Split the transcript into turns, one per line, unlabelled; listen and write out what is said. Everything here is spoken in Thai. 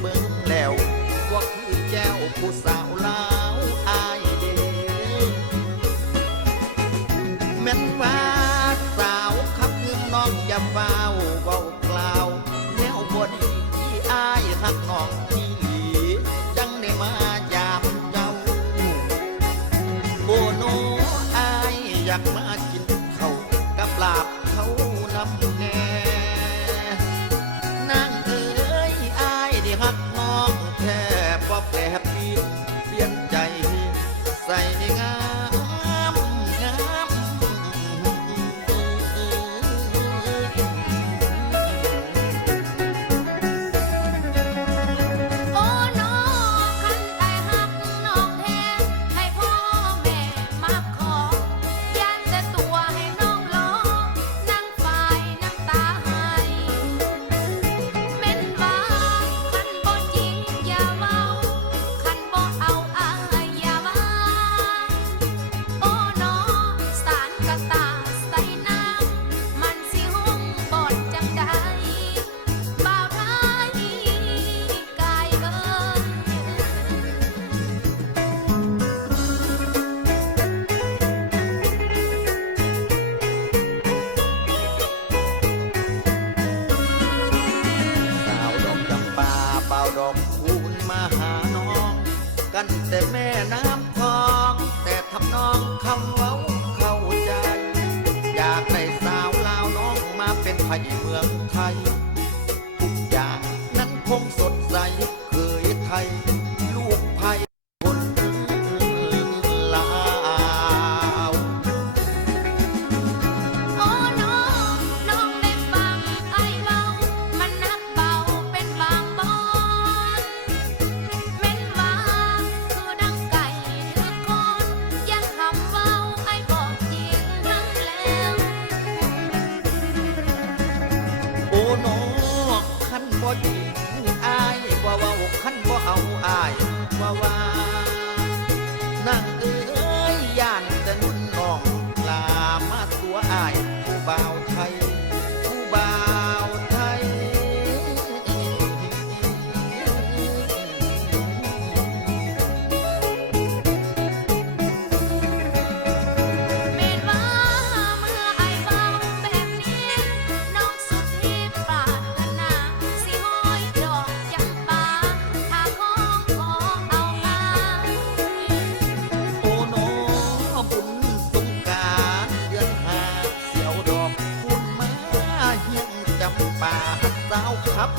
เบิ่งแล้ว
ว่าคือแจ้ว
ผู้สาวลาวอายเด้แม่นว่าสาวขับเงินน้องอย่าเฝ้าเบากล่าวแนวบนที่อายหักน้องาวดอ
กคูนมาหา
น้อง กันแต่แม่น้ำคลอง แต่ทำนองคำ เอาอายว่า
วานั่งเสา
วครับ